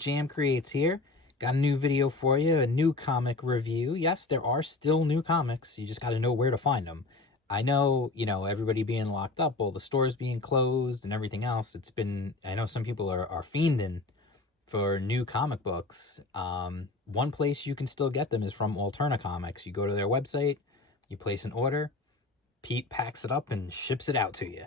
Jam Creates here. Got a new video for you, a new comic review. Yes, there are still new comics. You just got to know where to find them. I know, everybody being locked up, all the stores being closed and everything else. I know some people are fiending for new comic books. One place you can still get them is from Alterna Comics. You go to their website, you place an order, Pete packs it up and ships it out to you.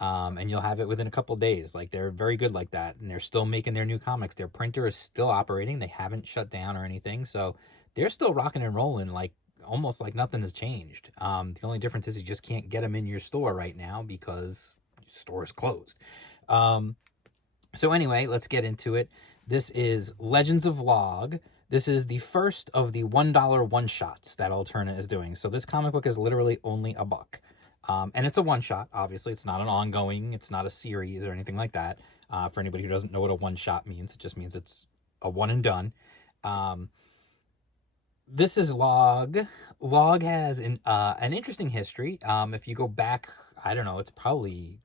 And you'll have it within a couple days. Like, they're very good like that, and they're still making their new comics. Their printer is still operating. They haven't shut down or anything, so they're still rocking and rolling, like almost like nothing has changed. The only difference is you just can't get them in your store right now because the store is closed. So anyway, let's get into it. This is Legends of Log. This is the first of the $1 one-shots that Alterna is doing. So this comic book is literally only $1. And it's a one-shot, obviously. It's not an ongoing. It's not a series or anything like that. For anybody who doesn't know what a one-shot means, it just means it's a one and done. This is Log. Log has an interesting history. If you go back, I don't know, it's probably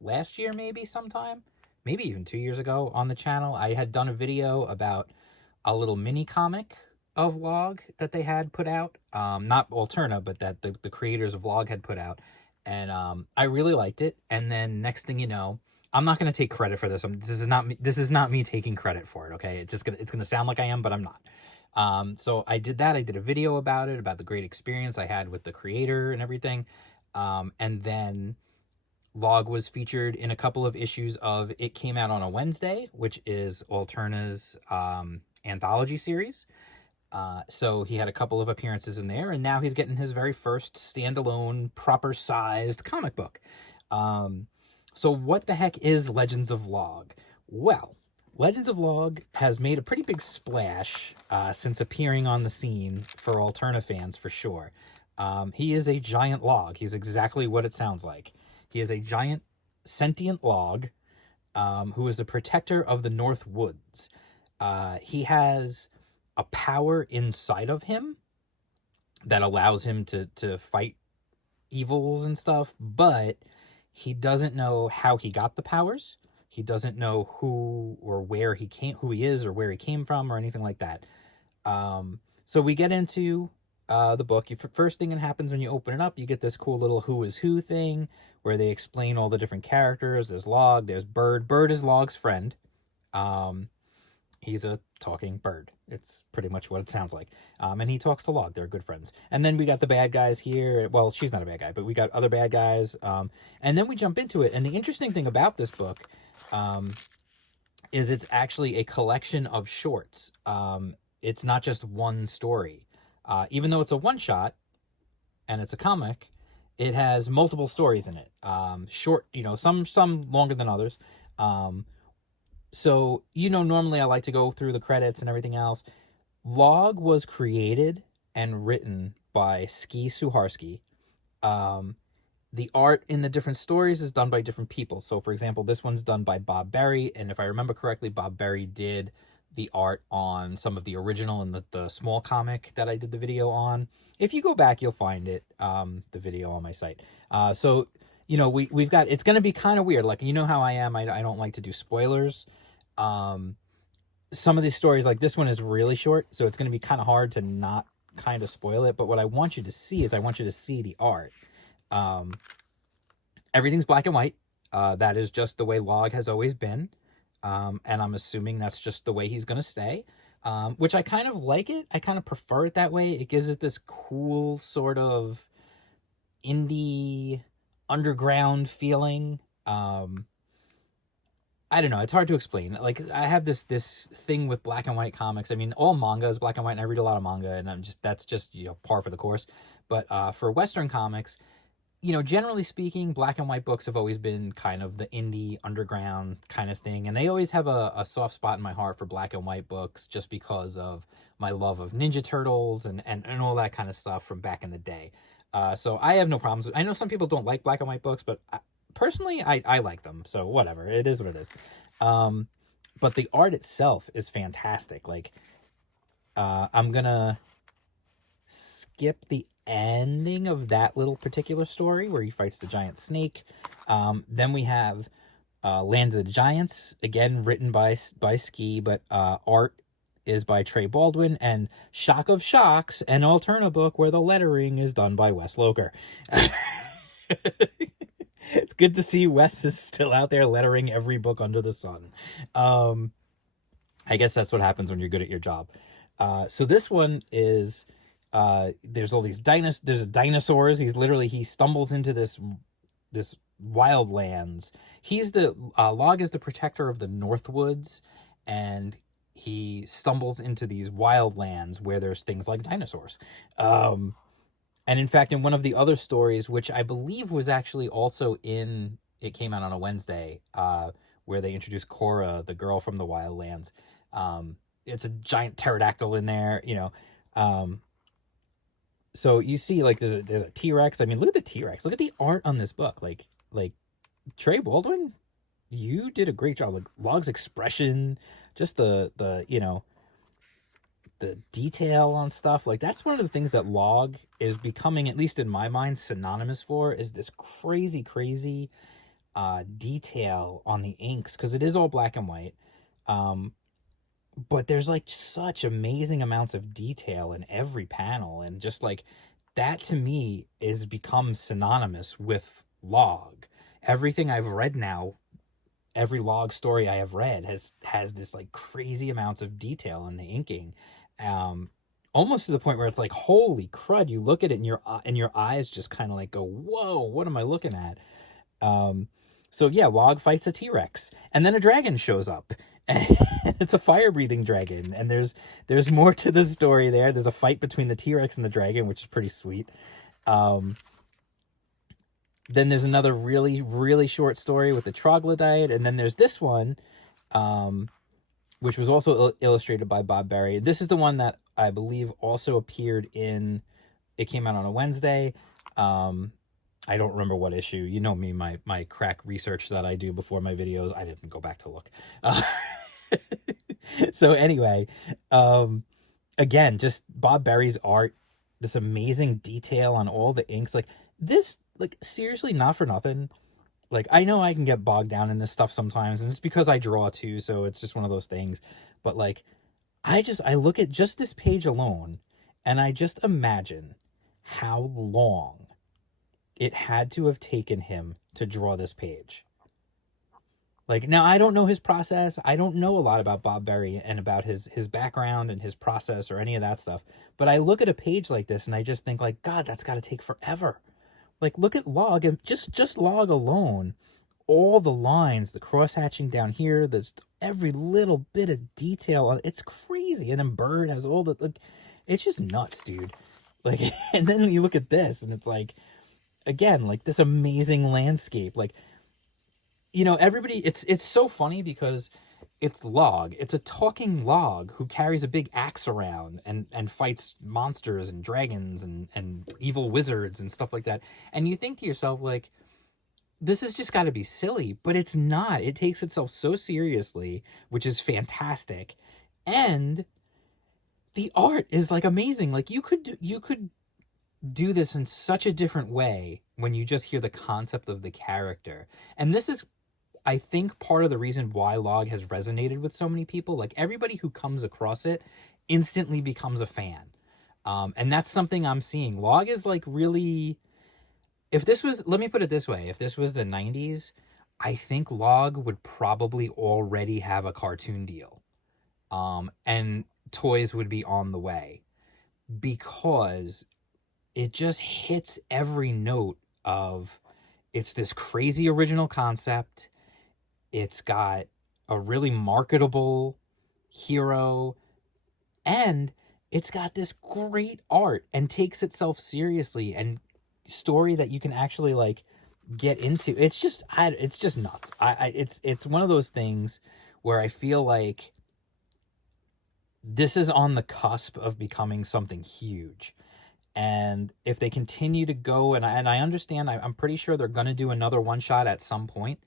last year maybe sometime, maybe even 2 years ago on the channel, I had done a video about a little mini comic of Log that they had put out, not Alterna, but that the creators of Log had put out, and I really liked it. And then next thing you know, I'm not going to take credit for this. This is not me taking credit for it. Okay, it's gonna sound like I am, but I'm not. So I did that. I did a video about it, about the great experience I had with the creator and everything, and then Log was featured in a couple of issues of It Came Out on a Wednesday, which is Alterna's anthology series. So he had a couple of appearances in there, and now he's getting his very first standalone, proper-sized comic book. So what the heck is Legends of Log? Well, Legends of Log has made a pretty big splash since appearing on the scene for Alterna fans, for sure. He is a giant log. He's exactly what it sounds like. He is a giant sentient log who is the protector of the North Woods. He has a power inside of him that allows him to fight evils and stuff, but he doesn't know how he got the powers. He doesn't know who he is or where he came from or anything like that. So we get into the book. First thing that happens when you open it up, you get this cool little who is who thing where they explain all the different characters. There's Log, there's Bird. Bird is Log's friend. He's a talking bird. It's pretty much what it sounds like. And he talks to Log. They're good friends. And then we got the bad guys here. Well, she's not a bad guy, but we got other bad guys. And then we jump into it. And the interesting thing about this book is it's actually a collection of shorts. It's not just one story. Even though it's a one-shot and it's a comic, it has multiple stories in it. Short, some longer than others. So, normally I like to go through the credits and everything else. Log was created and written by Ski Suharski. The art in the different stories is done by different people. So, for example, this one's done by Bob Berry. And if I remember correctly, Bob Berry did the art on some of the original and the small comic that I did the video on. If you go back, you'll find it, the video on my site. So, we've got, it's going to be kind of weird. Like, you know how I am. I don't like to do spoilers. Some of these stories, like this one, is really short, so it's going to be kind of hard to not kind of spoil it. But what I want you to see is I want you to see the art. Everything's black and white. That is just the way Log has always been. And I'm assuming that's just the way he's going to stay. Which I kind of like it. I kind of prefer it that way. It gives it this cool sort of indie underground feeling. I don't know. It's hard to explain. Like, I have this thing with black and white comics. I mean, all manga is black and white, and I read a lot of manga, and that's just par for the course. But for Western comics, generally speaking, black and white books have always been kind of the indie underground kind of thing, and they always have a soft spot in my heart for black and white books, just because of my love of Ninja Turtles and all that kind of stuff from back in the day. So I have no problems. I know some people don't like black and white books, but personally, I like them, so whatever. It is what it is. But the art itself is fantastic. Like, I'm gonna skip the ending of that little particular story where he fights the giant snake. Then we have Land of the Giants, again written by Ski, but art is by Trey Baldwin, and Shock of Shocks, an Alterna book where the lettering is done by Wes Loker. It's good to see Wes is still out there lettering every book under the sun. I guess that's what happens when you're good at your job. So this one is there's all these there's dinosaurs. He stumbles into this wildlands. He's the Log is the protector of the Northwoods, and he stumbles into these wildlands where there's things like dinosaurs. And in fact, in one of the other stories, which I believe was actually also it came out on a Wednesday, where they introduced Cora, the girl from the wildlands. It's a giant pterodactyl in there, you know. So you see, like, there's a T-Rex. I mean, look at the T-Rex. Look at the art on this book. Like Trey Baldwin, you did a great job. Like Log's expression, just the you know, the detail on stuff. Like, that's one of the things that Log is becoming, at least in my mind, synonymous for, is this crazy detail on the inks, because it is all black and white. But there's like such amazing amounts of detail in every panel, and just like that to me is become synonymous with Log. Everything I've read now, every Log story I have read has this like crazy amounts of detail in the inking, almost to the point where it's like, holy crud, you look at it and your eyes just kind of like go, whoa, what am I looking at? So yeah, Log fights a T-Rex, and then a dragon shows up. And it's a fire-breathing dragon, and there's more to the story there. There's a fight between the T-Rex and the dragon, which is pretty sweet. Then there's another really short story with the troglodyte, and then there's this one, which was also illustrated by Bob Berry. This is the one that I believe also appeared in. It came out on a Wednesday. I don't remember what issue. You know me, my crack research that I do before my videos. I didn't go back to look. So anyway, again, just Bob Berry's art, this amazing detail on all the inks. Like this, like seriously, not for nothing. Like, I know I can get bogged down in this stuff sometimes, and it's because I draw too, so it's just one of those things. But like, I look at just this page alone, and I just imagine how long it had to have taken him to draw this page. Like, now I don't know his process. I don't know a lot about Bob Berry and about his background and his process or any of that stuff. But I look at a page like this and I just think, like, God, that's got to take forever. Like, look at Log, and just Log alone, all the lines, the cross-hatching down here, there's every little bit of detail on it's crazy. And then Bird has all the, like, it's just nuts, dude. Like, and then you look at this and it's like, again, like this amazing landscape. Like, you know, everybody, it's so funny because it's Log. It's a talking log who carries a big axe around and fights monsters and dragons and evil wizards and stuff like that. And you think to yourself, like, this has just got to be silly, but it's not. It takes itself so seriously, which is fantastic. And the art is like amazing. Like, you could do this in such a different way when you just hear the concept of the character. And this is, I think, part of the reason why Log has resonated with so many people. Like, everybody who comes across it instantly becomes a fan. And that's something I'm seeing. Log is like really, if this was, let me put it this way, if this was the 90s, I think Log would probably already have a cartoon deal. And toys would be on the way, because it just hits every note of, it's this crazy original concept. It's got a really marketable hero, and it's got this great art and takes itself seriously, and story that you can actually like get into. It's just nuts. It's one of those things where I feel like this is on the cusp of becoming something huge. And if they continue to go, and I understand, I'm pretty sure they're going to do another one shot at some point.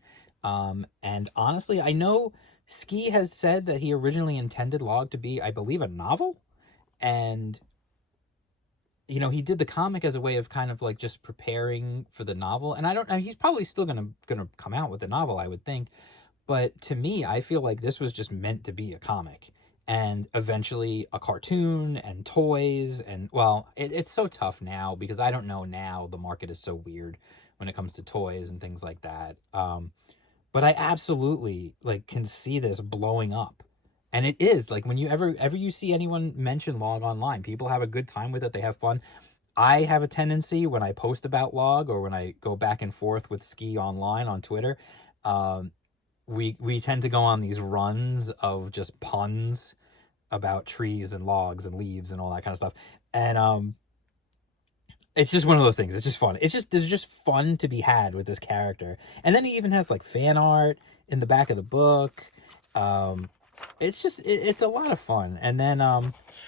And honestly, I know Ski has said that he originally intended Log to be, I believe, a novel. And he did the comic as a way of kind of like just preparing for the novel. And I don't know, he's probably still gonna come out with the novel, I would think. But to me, I feel like this was just meant to be a comic, and eventually a cartoon and toys. And well, it's so tough now because I don't know now. The market is so weird when it comes to toys and things like that. But I absolutely like can see this blowing up. And it is like when you ever you see anyone mention log online, people have a good time with it. They have fun. I have a tendency when I post about log or when I go back and forth with Ski online on Twitter, um, we tend to go on these runs of just puns about trees and logs and leaves and all that kind of stuff. And it's just one of those things. It's just fun. There's just fun to be had with this character. And then he even has like fan art in the back of the book. It's a lot of fun. And then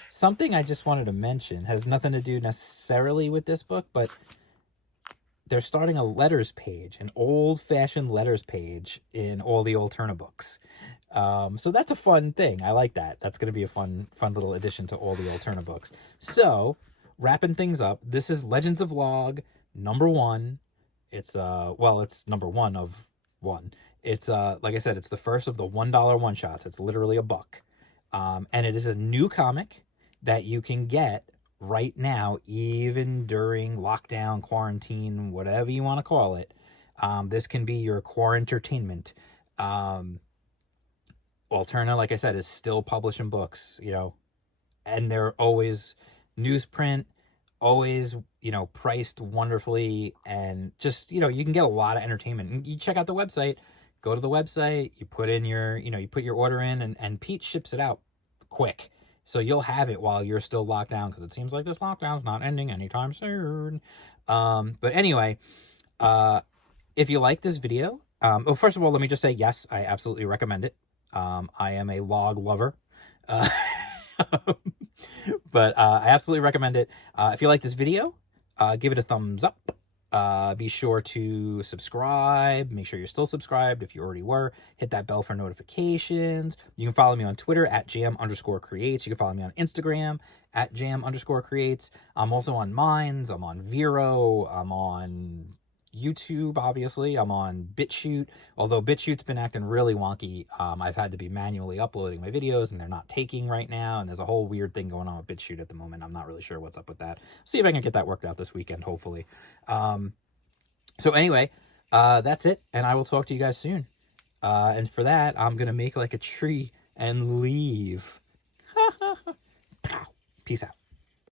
something I just wanted to mention has nothing to do necessarily with this book, but they're starting a letters page, an old-fashioned letters page in all the Alterna books. So that's a fun thing. I like that. That's going to be a fun little addition to all the Alterna books. So, wrapping things up, this is Legends of Log #1. It's it's number one of one. It's like I said, it's the first of the $1 one-shots. It's literally $1. And it is a new comic that you can get right now, even during lockdown, quarantine, whatever you want to call it. This can be your quarantertainment. Alterna, like I said, is still publishing books, and they're always newsprint, always, priced wonderfully, and just, you can get a lot of entertainment. And you check out the website, go to the website, you put in you put your order in, and Pete ships it out quick. So you'll have it while you're still locked down, because it seems like this lockdown's not ending anytime soon. But anyway, if you like this video, first of all, let me just say, yes, I absolutely recommend it. I am a log lover. But I absolutely recommend it. If you like this video, give it a thumbs up. Be sure to subscribe. Make sure you're still subscribed. If you already were, hit that bell for notifications. You can follow me on Twitter at jam_creates. You can follow me on Instagram at jam_creates. I'm also on Minds. I'm on Vero. I'm on YouTube, obviously. I'm on BitChute. Although BitChute's been acting really wonky. I've had to be manually uploading my videos, and they're not taking right now. And there's a whole weird thing going on with BitChute at the moment. I'm not really sure what's up with that. See if I can get that worked out this weekend, hopefully. So anyway, that's it. And I will talk to you guys soon. And for that, I'm going to make like a tree and leave. Peace out.